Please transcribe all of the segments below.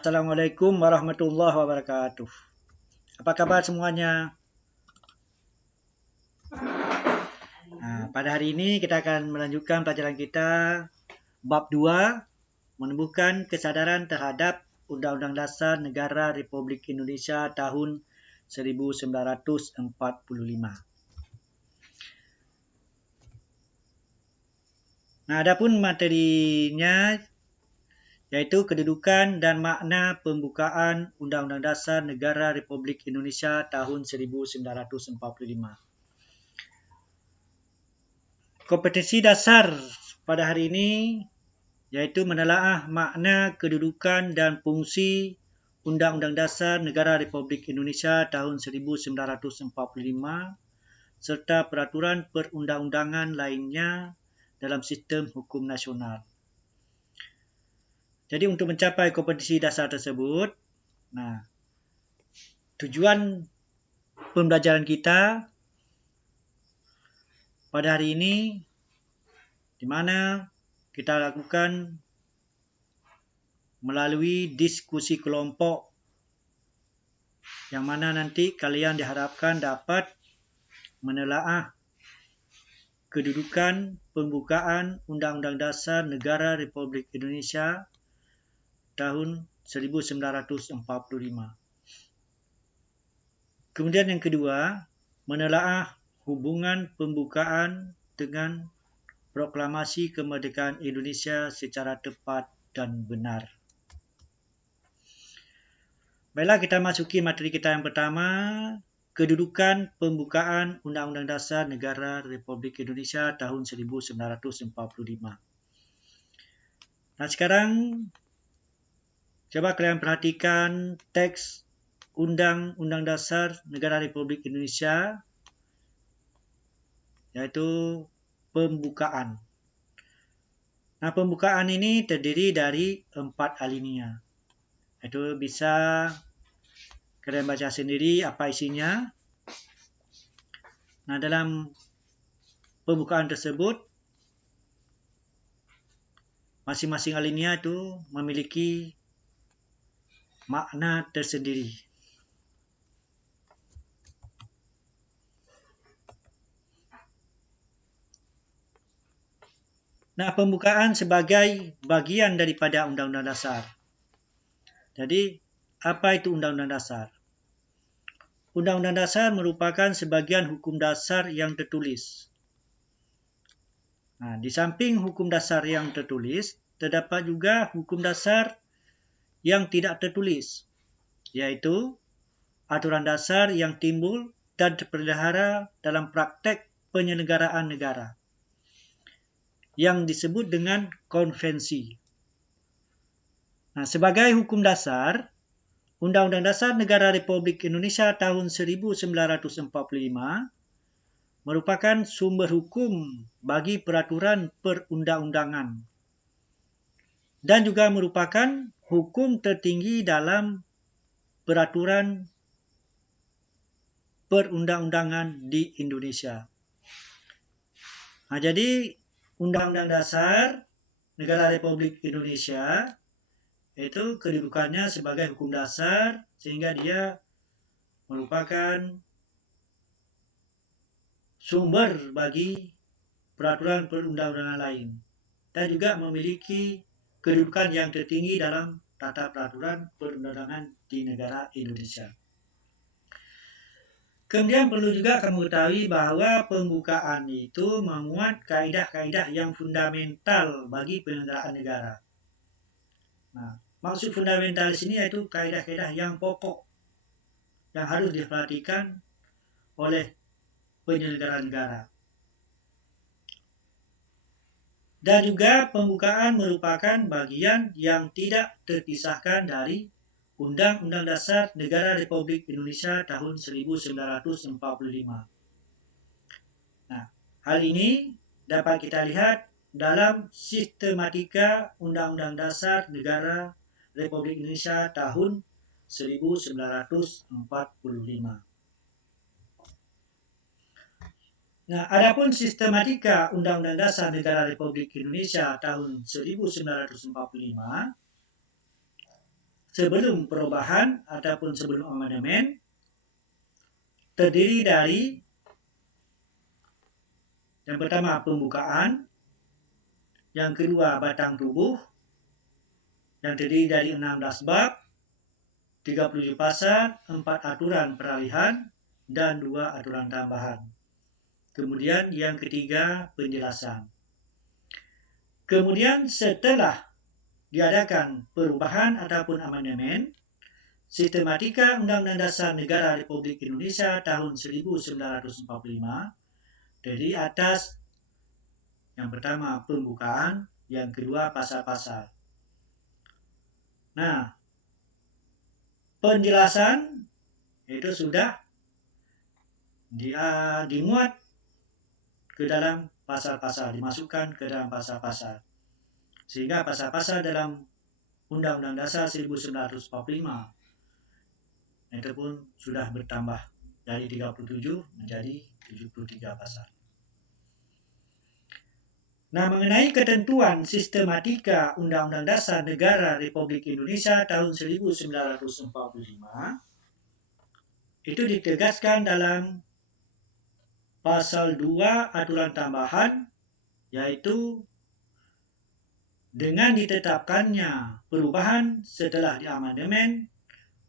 Assalamualaikum warahmatullahi wabarakatuh. Apa kabar semuanya? Pada hari ini kita akan melanjutkan pelajaran kita bab 2, menumbuhkan kesadaran terhadap Undang-Undang Dasar Negara Republik Indonesia tahun 1945. Adapun materinya yaitu kedudukan dan makna pembukaan Undang-Undang Dasar Negara Republik Indonesia tahun 1945. Kompetensi dasar pada hari ini yaitu menelaah makna kedudukan dan fungsi Undang-Undang Dasar Negara Republik Indonesia tahun 1945 serta peraturan perundang-undangan lainnya dalam sistem hukum nasional. Jadi untuk mencapai kompetensi dasar tersebut, tujuan pembelajaran kita pada hari ini di mana kita lakukan melalui diskusi kelompok yang mana nanti kalian diharapkan dapat menelaah kedudukan pembukaan Undang-Undang Dasar Negara Republik Indonesia tahun 1945. Kemudian yang kedua, menelaah hubungan pembukaan dengan Proklamasi Kemerdekaan Indonesia secara tepat dan benar. Baiklah, kita masuki materi kita yang pertama, kedudukan pembukaan Undang-Undang Dasar Negara Republik Indonesia tahun 1945. Sekarang coba kalian perhatikan teks Undang-Undang Dasar Negara Republik Indonesia yaitu pembukaan. Pembukaan ini terdiri dari 4 alinea. Itu bisa kalian baca sendiri apa isinya. Dalam pembukaan tersebut, masing-masing alinea itu memiliki makna tersendiri. Pembukaan sebagai bagian daripada Undang-Undang Dasar. Jadi, apa itu Undang-Undang Dasar? Undang-Undang Dasar merupakan sebagian hukum dasar yang tertulis. Di samping hukum dasar yang tertulis, terdapat juga hukum dasar yang tidak tertulis, yaitu aturan dasar yang timbul dan terpelihara dalam praktek penyelenggaraan negara, yang disebut dengan konvensi. Sebagai hukum dasar, Undang-Undang Dasar Negara Republik Indonesia tahun 1945 merupakan sumber hukum bagi peraturan perundang-undangan dan juga merupakan hukum tertinggi dalam peraturan perundang-undangan di Indonesia. Jadi Undang-Undang Dasar Negara Republik Indonesia itu kedudukannya sebagai hukum dasar sehingga dia merupakan sumber bagi peraturan perundang-undangan lain dan juga memiliki kedudukan yang tertinggi dalam tata peraturan perundang-undangan di negara Indonesia. Kemudian perlu juga kamu ketahui bahwa pembukaan itu memuat kaidah-kaidah yang fundamental bagi penyelenggaraan negara. Maksud fundamental di sini yaitu kaidah-kaidah yang pokok yang harus diperhatikan oleh penyelenggara negara. Dan juga pembukaan merupakan bagian yang tidak terpisahkan dari Undang-Undang Dasar Negara Republik Indonesia tahun 1945. Hal ini dapat kita lihat dalam sistematika Undang-Undang Dasar Negara Republik Indonesia tahun 1945. Adapun sistematika Undang-Undang Dasar Negara Republik Indonesia tahun 1945 sebelum perubahan ataupun sebelum amandemen terdiri dari yang pertama pembukaan, yang kedua batang tubuh, yang terdiri dari 16 bab, 37 pasal, 4 aturan peralihan, dan 2 aturan tambahan. Kemudian yang ketiga penjelasan. Kemudian setelah diadakan perubahan ataupun amandemen, Sistematika Undang-Undang Dasar Negara Republik Indonesia tahun 1945 dari atas yang pertama pembukaan, yang kedua pasal-pasal. Nah, penjelasan itu sudah dimuat ke dalam pasal-pasal, dimasukkan ke dalam pasal-pasal. Sehingga pasal-pasal dalam Undang-Undang Dasar 1945 itu pun sudah bertambah dari 37 menjadi 73 pasal. Nah, mengenai ketentuan sistematika Undang-Undang Dasar Negara Republik Indonesia tahun 1945, itu ditegaskan dalam pasal 2 aturan tambahan, yaitu dengan ditetapkannya perubahan setelah diamandemen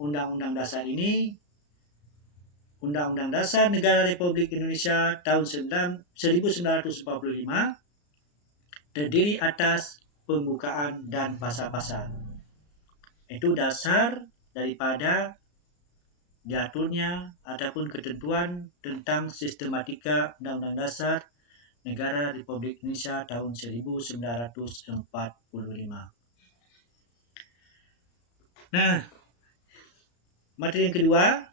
Undang-Undang Dasar ini, Undang-Undang Dasar Negara Republik Indonesia tahun 1945 terdiri atas pembukaan dan pasal-pasal. Itu dasar daripada diaturnya ataupun ketentuan tentang sistematika Undang-Undang Dasar Negara Republik Indonesia tahun 1945. Nah, materi yang kedua,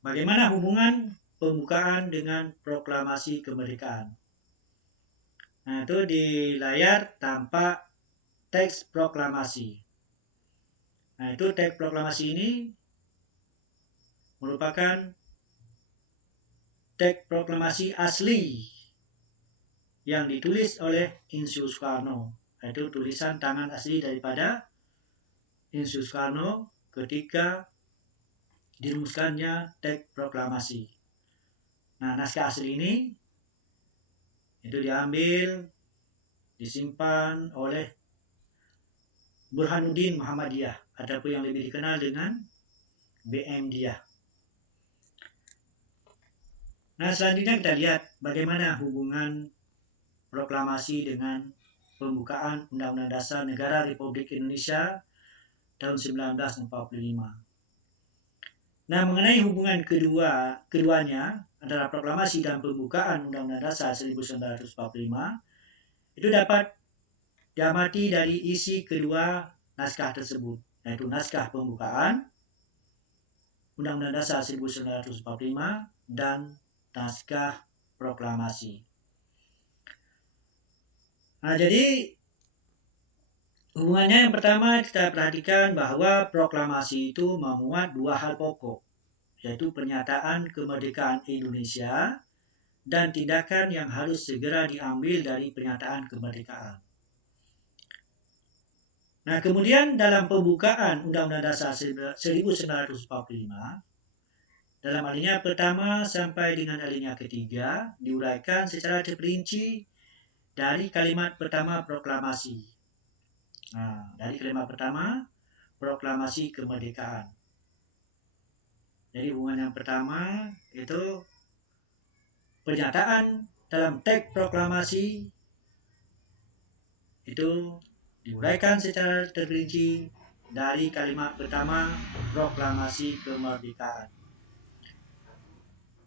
bagaimana hubungan pembukaan dengan proklamasi kemerdekaan. Nah, itu di layar tampak teks proklamasi. Nah, itu teks proklamasi ini merupakan teks proklamasi asli yang ditulis oleh Insinyur Soekarno. Itu tulisan tangan asli daripada Insinyur Soekarno ketika dirumuskannya teks proklamasi. Nah, naskah asli ini itu diambil, disimpan oleh Burhanuddin Muhammadiyah ataupun yang lebih dikenal dengan BM Diyah. Nah, selanjutnya kita lihat bagaimana hubungan proklamasi dengan pembukaan Undang-Undang Dasar Negara Republik Indonesia tahun 1945. Nah, mengenai hubungan keduanya antara proklamasi dan pembukaan Undang-Undang Dasar 1945 itu dapat diamati dari isi kedua naskah tersebut, yaitu naskah pembukaan Undang-Undang Dasar 1945 dan naskah proklamasi. Nah, jadi hubungannya yang pertama kita perhatikan bahwa proklamasi itu memuat dua hal pokok, yaitu pernyataan kemerdekaan Indonesia dan tindakan yang harus segera diambil dari pernyataan kemerdekaan. Nah, kemudian dalam pembukaan Undang-Undang Dasar 1945, dalam alinea pertama sampai dengan alinea ketiga diuraikan secara terperinci dari kalimat pertama proklamasi. Nah, dari kalimat pertama proklamasi kemerdekaan. Jadi hubungan yang pertama itu pernyataan dalam teks proklamasi itu diuraikan secara terperinci dari kalimat pertama proklamasi kemerdekaan.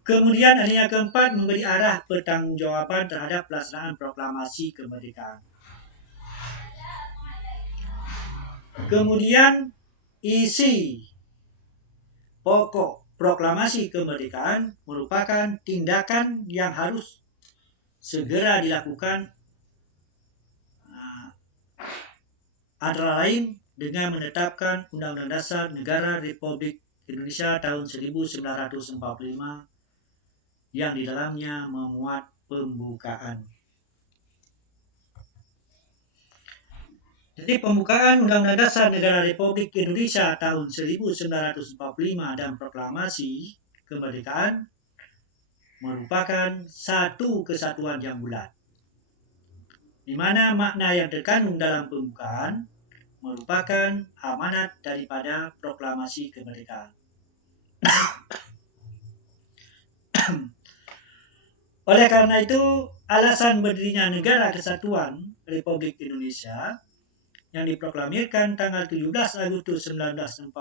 Kemudian alinea keempat memberi arah pertanggungjawaban terhadap pelaksanaan proklamasi kemerdekaan. Kemudian isi pokok proklamasi kemerdekaan merupakan tindakan yang harus segera dilakukan, antara lain dengan menetapkan Undang-Undang Dasar Negara Republik Indonesia tahun 1945 yang di dalamnya memuat pembukaan. Jadi pembukaan Undang-Undang Dasar Negara Republik Indonesia tahun 1945 dan proklamasi kemerdekaan merupakan satu kesatuan yang bulat, di mana makna yang terkandung dalam pembukaan merupakan amanat daripada proklamasi kemerdekaan. Oleh karena itu, alasan berdirinya Negara Kesatuan Republik Indonesia yang diproklamirkan tanggal 17 Agustus 1945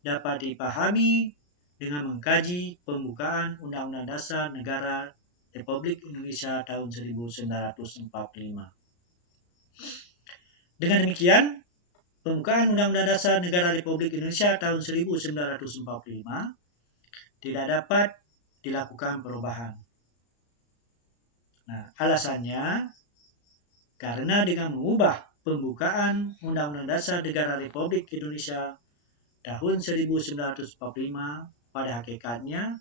dapat dipahami dengan mengkaji pembukaan Undang-Undang Dasar Negara Republik Indonesia tahun 1945. Dengan demikian, pembukaan Undang-Undang Dasar Negara Republik Indonesia tahun 1945 tidak dapat dilakukan perubahan. Nah, alasannya karena dengan mengubah pembukaan Undang-Undang Dasar Negara Republik Indonesia tahun 1945 pada hakikatnya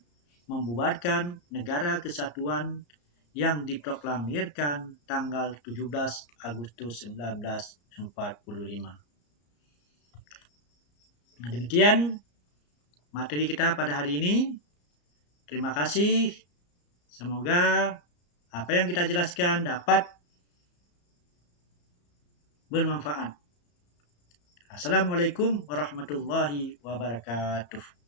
membubarkan Negara Kesatuan yang diproklamirkan tanggal 17 Agustus 1945. Nah, demikian materi kita pada hari ini. Terima kasih. Semoga apa yang kita jelaskan dapat bermanfaat. Assalamualaikum warahmatullahi wabarakatuh.